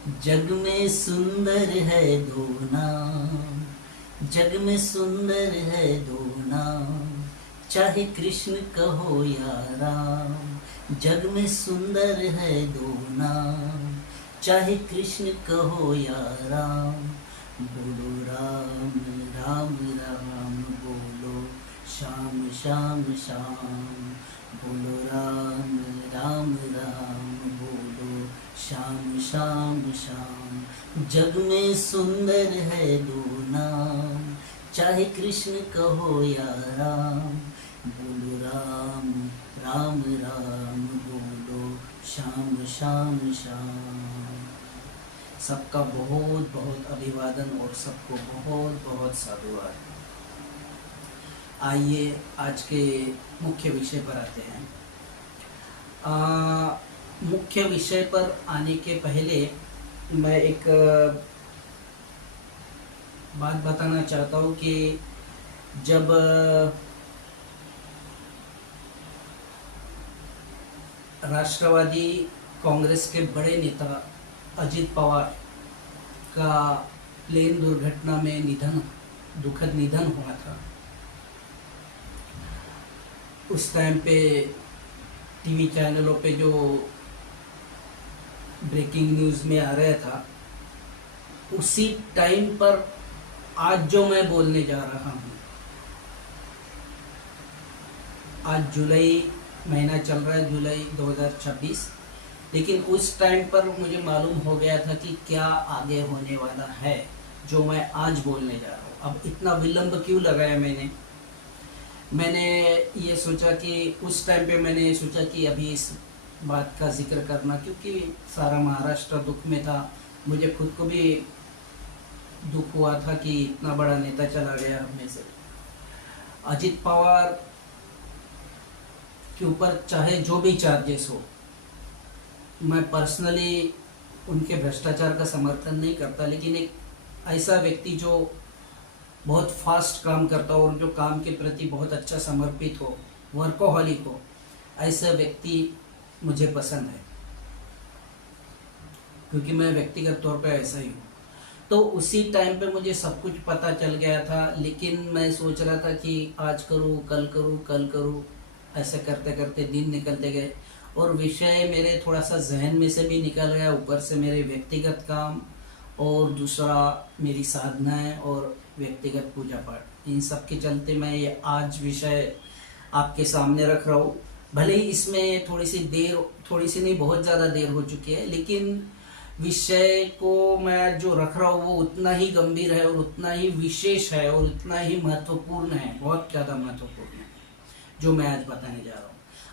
जग में सुंदर है दो नाम, जग में सुंदर है दो नाम, चाहे कृष्ण कहो या राम। जग में सुंदर है दो नाम, चाहे कृष्ण कहो या राम। बोलो राम राम राम, बोलो श्याम श्याम श्याम। बोलो राम राम राम, बोलो श्याम श्याम श्याम। जग में सुंदर है दो नाम, चाहे कृष्ण कहो या राम। बोलो राम राम राम, बोलो श्याम श्याम श्याम। सबका बहुत बहुत अभिवादन और सबको बहुत बहुत साधुवाद। आइए आज के मुख्य विषय पर आते हैं। मुख्य विषय पर आने के पहले मैं एक बात बताना चाहता हूँ कि जब राष्ट्रवादी कांग्रेस के बड़े नेता अजित पवार का प्लेन दुर्घटना में दुखद निधन हुआ था, उस टाइम पे टीवी चैनलों पे जो ब्रेकिंग न्यूज़ में आ रहा था, उसी टाइम पर आज जो मैं बोलने जा रहा हूँ, आज जुलाई महीना चल रहा है, जुलाई 2026, लेकिन उस टाइम पर मुझे मालूम हो गया था कि क्या आगे होने वाला है जो मैं आज बोलने जा रहा हूँ। अब इतना विलंब क्यों लगाया मैंने ये सोचा कि उस टाइम पे मैंने सोचा कि अभी इस बात का जिक्र करना, क्योंकि सारा महाराष्ट्र दुख में था। मुझे खुद को भी दुख हुआ था कि इतना बड़ा नेता चला गया हमें से। अजित पवार के ऊपर चाहे जो भी चार्जेस हो, मैं पर्सनली उनके भ्रष्टाचार का समर्थन नहीं करता, लेकिन एक ऐसा व्यक्ति जो बहुत फास्ट काम करता हो और जो काम के प्रति बहुत अच्छा समर्पित हो, वर्कोहॉलिक हो, ऐसा व्यक्ति मुझे पसंद है, क्योंकि मैं व्यक्तिगत तौर पे ऐसा ही हूँ। तो उसी टाइम पे मुझे सब कुछ पता चल गया था, लेकिन मैं सोच रहा था कि आज करूँ, कल करूँ, कल करूँ, ऐसे करते करते दिन निकलते गए और विषय मेरे थोड़ा सा जहन में से भी निकल गया। ऊपर से मेरे व्यक्तिगत काम और दूसरा मेरी साधनाएं और व्यक्तिगत पूजा पाठ, इन सब के चलते मैं ये आज विषय आपके सामने रख रहा हूँ। भले ही इसमें थोड़ी सी नहीं, बहुत ज़्यादा देर हो चुकी है, लेकिन विषय को मैं जो रख रहा हूँ वो उतना ही गंभीर है और उतना ही विशेष है और उतना ही महत्वपूर्ण है, बहुत ज़्यादा महत्वपूर्ण है जो मैं आज बताने जा रहा हूँ।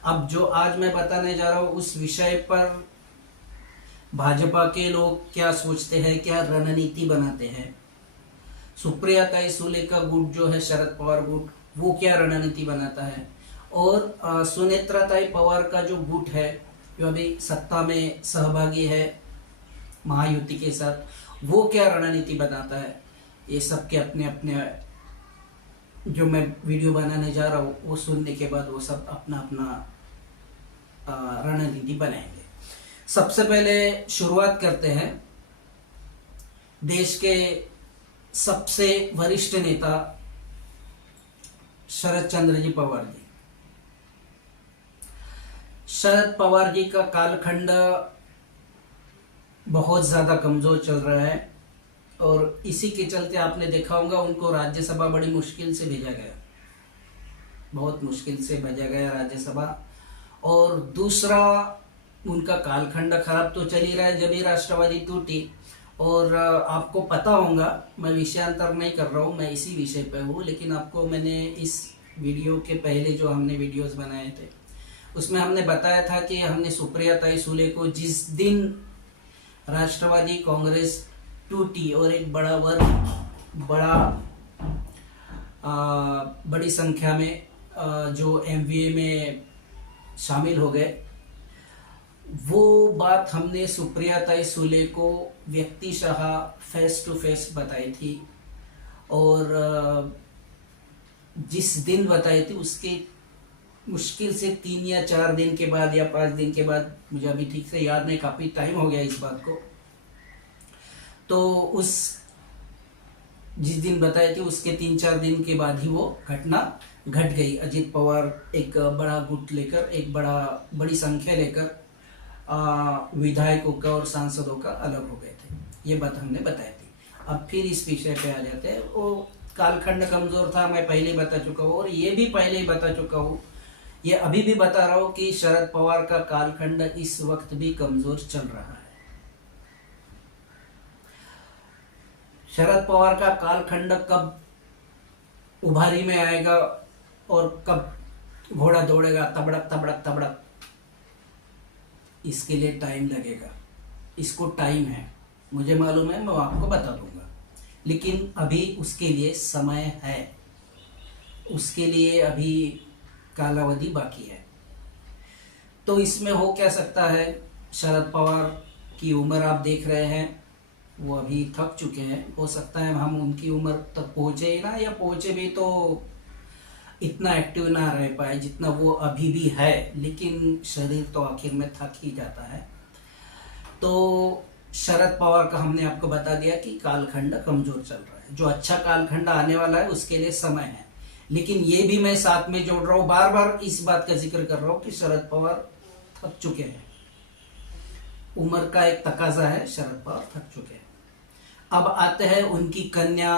अब जो आज मैं बताने जा रहा हूँ उस विषय पर भाजपा के लोग क्या सोचते हैं, क्या रणनीति बनाते हैं, सुप्रिया ताई सुले का गुट जो है शरद पवार गुट, वो क्या रणनीति बनाता है, और सुनेत्रा ताई पवार का जो गुट है जो अभी सत्ता में सहभागी है महायुति के साथ, वो क्या रणनीति बनाता है। ये सब के अपने अपने जो मैं वीडियो बनाने जा रहा हूँ वो सुनने के बाद वो सब अपना अपना रणनीति बनाएंगे। सबसे पहले शुरुआत करते हैं देश के सबसे वरिष्ठ नेता शरद चंद्र जी पवार जी। शरद पवार जी का कालखंड बहुत ज्यादा कमजोर चल रहा है और इसी के चलते आपने देखा होगा उनको राज्यसभा बड़ी मुश्किल से भेजा गया, बहुत मुश्किल से भेजा गया राज्यसभा। और दूसरा उनका कालखंड खराब तो चल ही रहा है, जब ही राष्ट्रवादी टूटी। और आपको पता होगा, मैं विषयांतर नहीं कर रहा हूँ, मैं इसी विषय पे हूँ, लेकिन आपको मैंने इस वीडियो के पहले जो हमने वीडियोस बनाए थे उसमें हमने बताया था कि हमने सुप्रिया ताई सुले को जिस दिन राष्ट्रवादी कांग्रेस टूटी और एक बड़ी संख्या में जो एमवीए में शामिल हो गए, वो बात हमने सुप्रिया ताई सुले को व्यक्तिशः फेस टू फेस बताई थी। और जिस दिन बताई थी उसके मुश्किल से 3 या 4 दिन के बाद या 5 दिन के बाद, मुझे अभी ठीक से याद नहीं, काफ़ी टाइम हो गया इस बात को, तो उस जिस दिन बताए थे उसके 3-4 दिन के बाद ही वो घटना घट गई। अजित पवार एक बड़ा गुट लेकर, एक बड़ी संख्या लेकर विधायकों का और सांसदों का अलग हो गए थे। ये बात हमने बताई थी। अब फिर इस विषय पे आ जाते हैं। वो कालखंड कमजोर था, मैं पहले ही बता चुका हूँ, और ये भी पहले ही बता चुका हूँ, ये अभी भी बता रहा हूँ कि शरद पवार का कालखंड इस वक्त भी कमजोर चल रहा है। शरद पवार का कालखंड कब उभारी में आएगा और कब घोड़ा दौड़ेगा तबड़क तबड़क तबड़क, इसके लिए टाइम लगेगा। इसको टाइम है, मुझे मालूम है, मैं आपको बता दूंगा, लेकिन अभी उसके लिए समय है, उसके लिए अभी कालावधि बाकी है। तो इसमें हो क्या सकता है, शरद पवार की उम्र आप देख रहे हैं, वो अभी थक चुके हैं। हो सकता है हम उनकी उम्र तक पहुंचे ही ना, या पहुंचे भी तो इतना एक्टिव ना रह पाए जितना वो अभी भी है, लेकिन शरीर तो आखिर में थक ही जाता है। तो शरद पवार का हमने आपको बता दिया कि कालखंड कमजोर चल रहा है। जो अच्छा कालखंड आने वाला है उसके लिए समय है, लेकिन ये भी मैं साथ में जोड़ रहा हूँ, बार बार इस बात का जिक्र कर रहा हूँ कि शरद पवार थक चुके हैं। उम्र का एक तकाजा है, शरद पवार थक चुके हैं। अब आते हैं उनकी कन्या,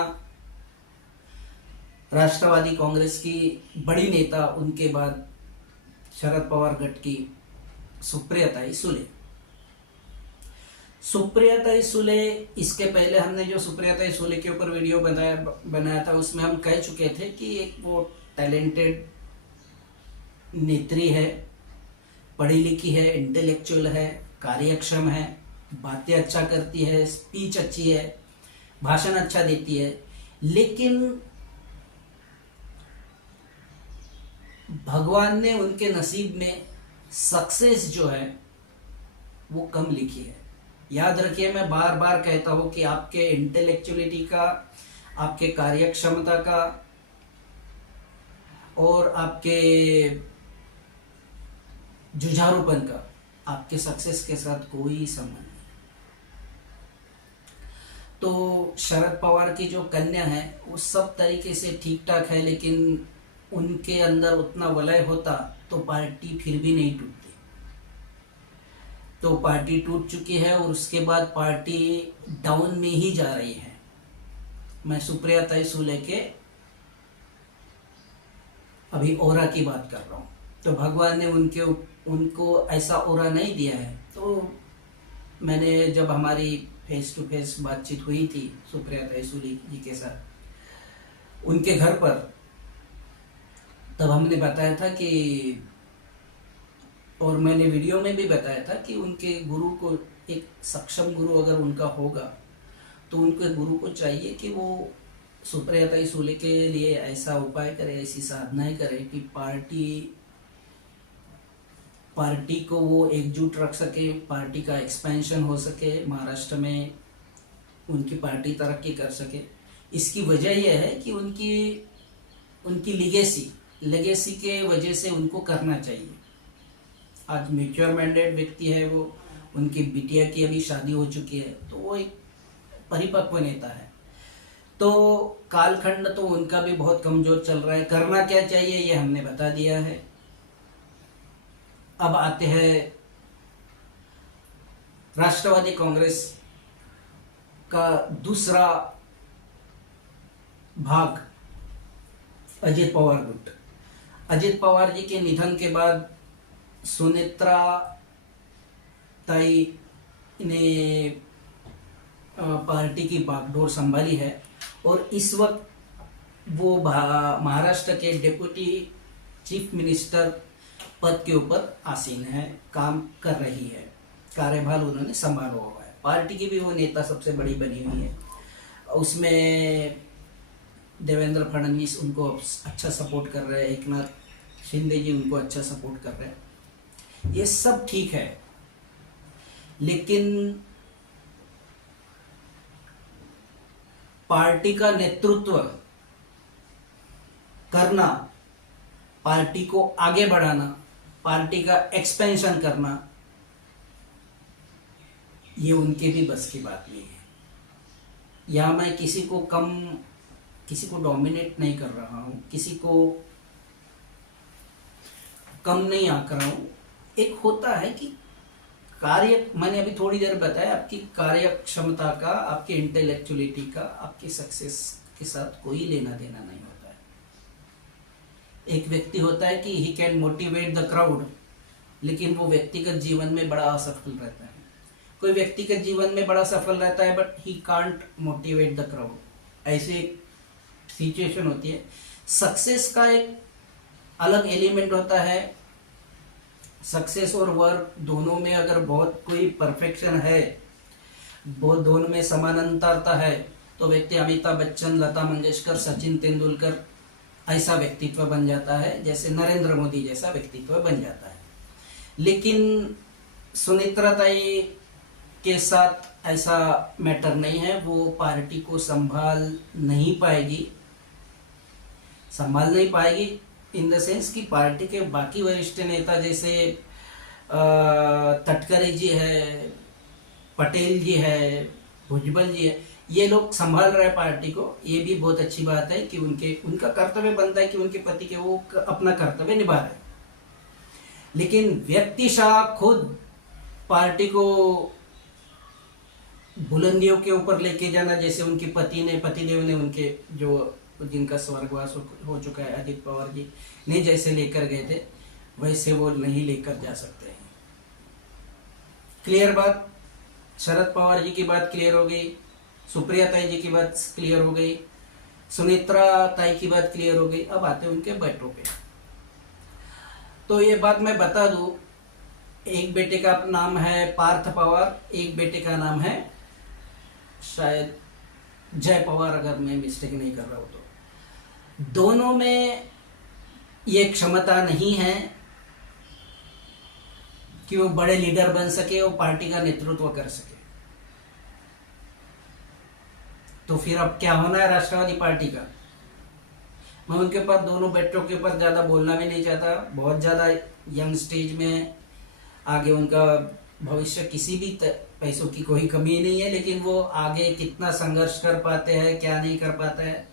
राष्ट्रवादी कांग्रेस की बड़ी नेता, उनके बाद शरद पवार गट की सुप्रियाताई सुले। सुप्रियाताई सुले, इसके पहले हमने जो सुप्रियाताई सुले के ऊपर वीडियो बनाया था उसमें हम कह चुके थे कि एक वो टैलेंटेड नेत्री है, पढ़ी लिखी है, इंटेलेक्चुअल है, कार्यक्षम है, बातें अच्छा करती है, स्पीच अच्छी है, भाषण अच्छा देती है, लेकिन भगवान ने उनके नसीब में सक्सेस जो है वो कम लिखी है। याद रखिए, मैं बार बार कहता हूं कि आपके इंटेलेक्चुअलिटी का, आपके कार्यक्षमता का और आपके जुझारूपन का आपके सक्सेस के साथ कोई संबंध नहीं। तो शरद पवार की जो कन्या है वो सब तरीके से ठीक ठाक है, लेकिन उनके अंदर उतना वलय होता तो पार्टी फिर भी नहीं टूटती। तो पार्टी टूट चुकी है और उसके बाद पार्टी डाउन में ही जा रही है। मैं सुप्रियाताई सुले के अभी ओरा की बात कर रहा हूँ। तो भगवान ने उनको ऐसा ओरा नहीं दिया है। तो मैंने जब हमारी फेस टू फेस बातचीत हुई थी सुप्रियाताई सुले जी के साथ उनके घर पर, तब हमने बताया था कि, और मैंने वीडियो में भी बताया था कि उनके गुरु को, एक सक्षम गुरु अगर उनका होगा तो उनके गुरु को चाहिए कि वो सुप्रियाताई सुले के लिए ऐसा उपाय करे, ऐसी साधनाएं करे कि पार्टी को वो एकजुट रख सके, पार्टी का एक्सपेंशन हो सके, महाराष्ट्र में उनकी पार्टी तरक्की कर सके। इसकी वजह यह है कि उनकी लेगेसी के वजह से उनको करना चाहिए। आज मैच्योर माइंडेड व्यक्ति है वो, उनकी बिटिया की अभी शादी हो चुकी है, तो वो एक परिपक्व नेता है। तो कालखंड तो उनका भी बहुत कमजोर चल रहा है। करना क्या चाहिए ये हमने बता दिया है। अब आते हैं राष्ट्रवादी कांग्रेस का दूसरा भाग, अजित पवार गुट। अजित पवार जी के निधन के बाद सुनेत्रा ताई ने पार्टी की बागडोर संभाली है और इस वक्त वो महाराष्ट्र के डिप्टी चीफ मिनिस्टर पद के ऊपर आसीन है, काम कर रही है, कार्यभार उन्होंने संभाला हुआ है। पार्टी की भी वो नेता सबसे बड़ी बनी हुई है। उसमें देवेंद्र फडणवीस उनको अच्छा सपोर्ट कर रहे हैं, एकनाथ शिंदे जी उनको अच्छा सपोर्ट कर रहे हैं। ये सब ठीक है, लेकिन पार्टी का नेतृत्व करना, पार्टी को आगे बढ़ाना, पार्टी का एक्सपेंशन करना, ये उनके भी बस की बात नहीं है। या मैं किसी को डोमिनेट नहीं कर रहा हूँ, किसी को कम नहीं आंक रहा हूँ। एक होता है कि मैंने अभी थोड़ी देर बताया, आपकी कार्य क्षमता का, आपके इंटेलेक्चुअलिटी का, आपकी सक्सेस के साथ कोई लेना देना नहीं होता है। एक व्यक्ति होता है कि he can motivate the crowd, लेकिन वो व्यक्तिगत जीवन में बड़ा असफल रहता है। कोई व्यक्तिगत जीवन में बड़ा सफल रहता है but he can't motivate the crowd. ऐसे सिचुएशन होती है। सक्सेस का एक अलग एलिमेंट होता है। सक्सेस और वर्क दोनों में अगर बहुत कोई परफेक्शन है, बहुत दोनों में समानांतरता है, तो व्यक्ति अमिताभ बच्चन, लता मंगेशकर, सचिन तेंदुलकर ऐसा व्यक्तित्व बन जाता है, जैसे नरेंद्र मोदी जैसा व्यक्तित्व बन जाता है। लेकिन सुनित्रा ताई के साथ ऐसा मैटर नहीं है। वो पार्टी को संभाल नहीं पाएगी इन द सेंस कि पार्टी के बाकी वरिष्ठ नेता जैसे तटकरे जी है, पटेल जी है, भुजबल जी है, ये लोग संभाल रहे पार्टी को। ये भी बहुत अच्छी बात है कि उनका कर्तव्य बनता है कि उनके पति के वो अपना कर्तव्य निभा रहे। लेकिन व्यक्ति शाह खुद पार्टी को बुलंदियों के ऊपर लेके जाना, जैसे उनके पतिदेव ने उनके जो जिनका स्वर्गवास हो चुका है अजित पवार जी ने जैसे लेकर गए थे, वैसे वो नहीं लेकर जा सकते हैं। क्लियर बात। शरद पवार जी की बात क्लियर हो गई, सुप्रिया ताई जी की बात क्लियर हो गई, सुनित्रा ताई की बात क्लियर हो गई। अब आते हैं उनके बेटों पे। तो ये बात मैं बता दूं, एक बेटे का नाम है पार्थ पवार, एक बेटे का नाम है शायद जय पवार, अगर मैं मिस्टेक नहीं कर रहा हूं तो। दोनों में ये क्षमता नहीं है कि वो बड़े लीडर बन सके और पार्टी का नेतृत्व कर सके। तो फिर अब क्या होना है राष्ट्रवादी पार्टी का? मैं उनके पास, दोनों बेटों के ऊपर ज्यादा बोलना भी नहीं चाहता। बहुत ज्यादा यंग स्टेज में आगे उनका भविष्य, किसी भी पैसों की कोई कमी नहीं है, लेकिन वो आगे कितना संघर्ष कर पाते हैं, क्या नहीं कर पाते हैं,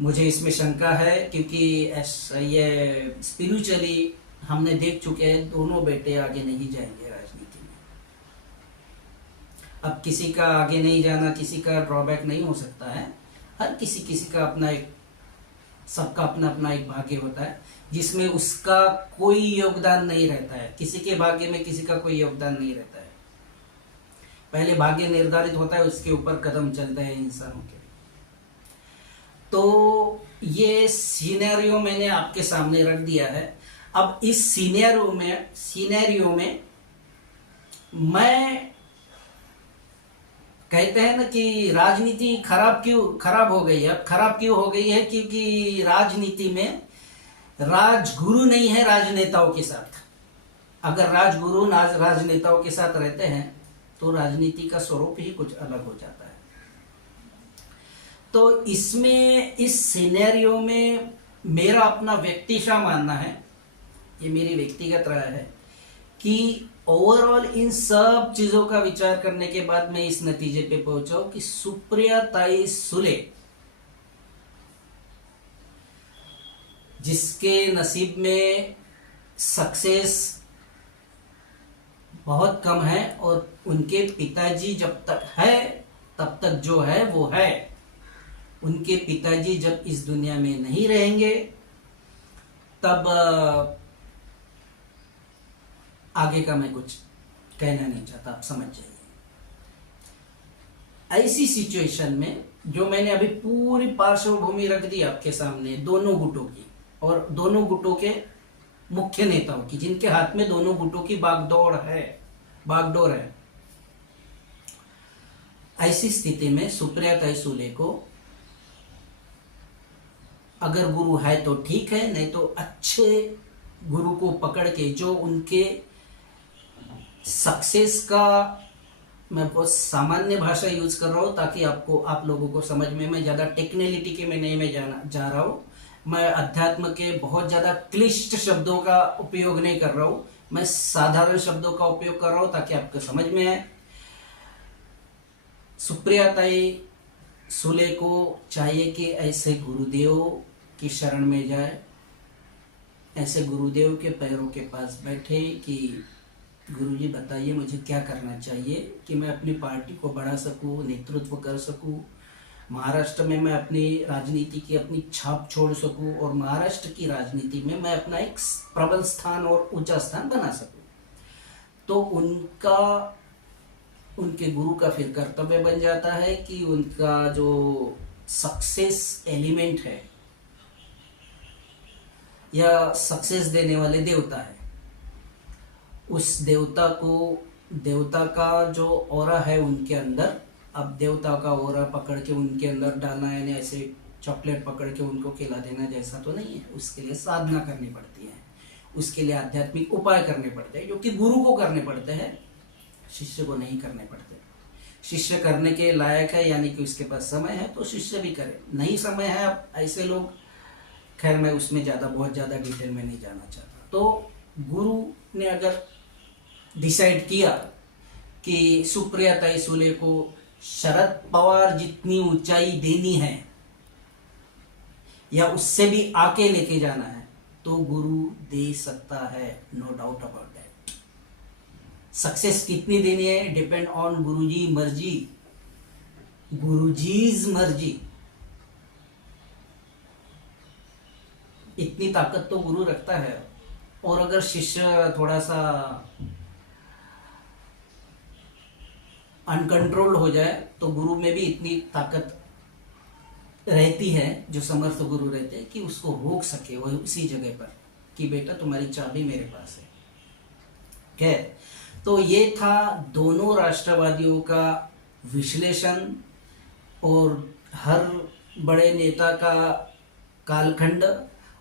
मुझे इसमें शंका है। क्योंकि ये स्पिरिचुअली हमने देख चुके हैं, दोनों बेटे आगे नहीं जाएंगे राजनीति में। अब किसी का आगे नहीं जाना, किसी का ड्रॉबैक नहीं हो सकता है। हर किसी का अपना एक, सबका अपना अपना एक भाग्य होता है जिसमें उसका कोई योगदान नहीं रहता है। किसी के भाग्य में किसी का कोई योगदान नहीं रहता है। पहले भाग्य निर्धारित होता है, उसके ऊपर कदम चलते हैं इंसानों के। तो ये सिनेरियो मैंने आपके सामने रख दिया है। अब इस सिनेरियो में मैं, कहते हैं ना कि राजनीति खराब हो गई है। अब खराब क्यों हो गई है? क्योंकि राजनीति में राजगुरु नहीं है राजनेताओं के साथ। अगर राजगुरु राजनेताओं के साथ रहते हैं तो राजनीति का स्वरूप ही कुछ अलग हो जाता है। तो इसमें, इस सिनेरियो में मेरा अपना व्यक्तिशा मानना है, ये मेरी व्यक्तिगत राय है, कि ओवरऑल इन सब चीजों का विचार करने के बाद मैं इस नतीजे पे पहुंचा हूं कि सुप्रिया ताई सुले, जिसके नसीब में सक्सेस बहुत कम है और उनके पिताजी जब तक है तब तक जो है वो है। उनके पिताजी जब इस दुनिया में नहीं रहेंगे तब आगे का मैं कुछ कहना नहीं चाहता, आप समझ जाइए। ऐसी सिचुएशन में जो मैंने अभी पूरी पार्श्वभूमि रख दी आपके सामने, दोनों गुटों की और दोनों गुटों के मुख्य नेताओं की, जिनके हाथ में दोनों गुटों की बागडोर है। ऐसी स्थिति में सुप्रिया ताई सुले को अगर गुरु है तो ठीक है, नहीं तो अच्छे गुरु को पकड़ के, जो उनके सक्सेस का, मैं बहुत सामान्य भाषा यूज कर रहा हूं ताकि आप लोगों को समझ में, मैं ज्यादा टेक्निकलिटी के में नहीं मैं जा रहा हूं, मैं अध्यात्म के बहुत ज्यादा क्लिष्ट शब्दों का उपयोग नहीं कर रहा हूं, मैं साधारण शब्दों का उपयोग कर रहा हूं ताकि आपको समझ में आए। सुप्रिया ताई सूले को चाहिए कि ऐसे गुरुदेव की शरण में जाए, ऐसे गुरुदेव के पैरों के पास बैठे कि गुरुजी बताइए मुझे क्या करना चाहिए कि मैं अपनी पार्टी को बढ़ा सकूं, नेतृत्व कर सकूं, महाराष्ट्र में मैं अपनी राजनीति की अपनी छाप छोड़ सकूं और महाराष्ट्र की राजनीति में मैं अपना एक प्रबल स्थान और ऊंचा स्थान बना सकूं। तो उनके गुरु का फिर कर्तव्य बन जाता है कि उनका जो सक्सेस एलिमेंट है या सक्सेस देने वाले देवता है, उस देवता का जो ऑरा है उनके अंदर, अब देवता का ऑरा पकड़ के उनके अंदर डालना यानी ऐसे चॉकलेट पकड़ के उनको खिला देना जैसा तो नहीं है। उसके लिए साधना करनी पड़ती है, उसके लिए आध्यात्मिक उपाय करने पड़ते हैं जो कि गुरु को करने पड़ते हैं, शिष्य को नहीं करने पड़ते। शिष्य करने के लायक है यानी कि उसके पास समय है तो शिष्य भी करे, नहीं समय है अब ऐसे लोग, खैर मैं उसमें बहुत ज़्यादा डिटेल में नहीं जाना चाहता। तो गुरु ने अगर डिसाइड किया कि सुप्रिया ताई सूले को शरद पवार जितनी ऊंचाई देनी है या उससे भी आके लेके जाना है तो गुरु दे सकता है, no doubt about that. Success कितनी देनी है डिपेंड ऑन गुरुजी मर्जी, गुरुजीज मर्जी। इतनी ताकत तो गुरु रखता है, और अगर शिष्य थोड़ा सा अनकंट्रोल्ड हो जाए तो गुरु में भी इतनी ताकत रहती है, जो समर्थ गुरु रहते हैं कि उसको रोक सके वही उसी जगह पर कि बेटा तुम्हारी चाबी मेरे पास है। क्या तो ये था दोनों राष्ट्रवादियों का विश्लेषण और हर बड़े नेता का कालखंड,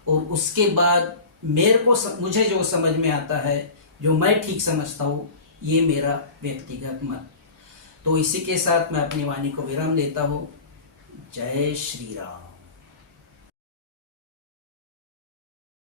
और उसके बाद मुझे जो समझ में आता है, जो मैं ठीक समझता हूँ, ये मेरा व्यक्तिगत मत। तो इसी के साथ मैं अपनी वाणी को विराम देता हूँ। जय श्री राम।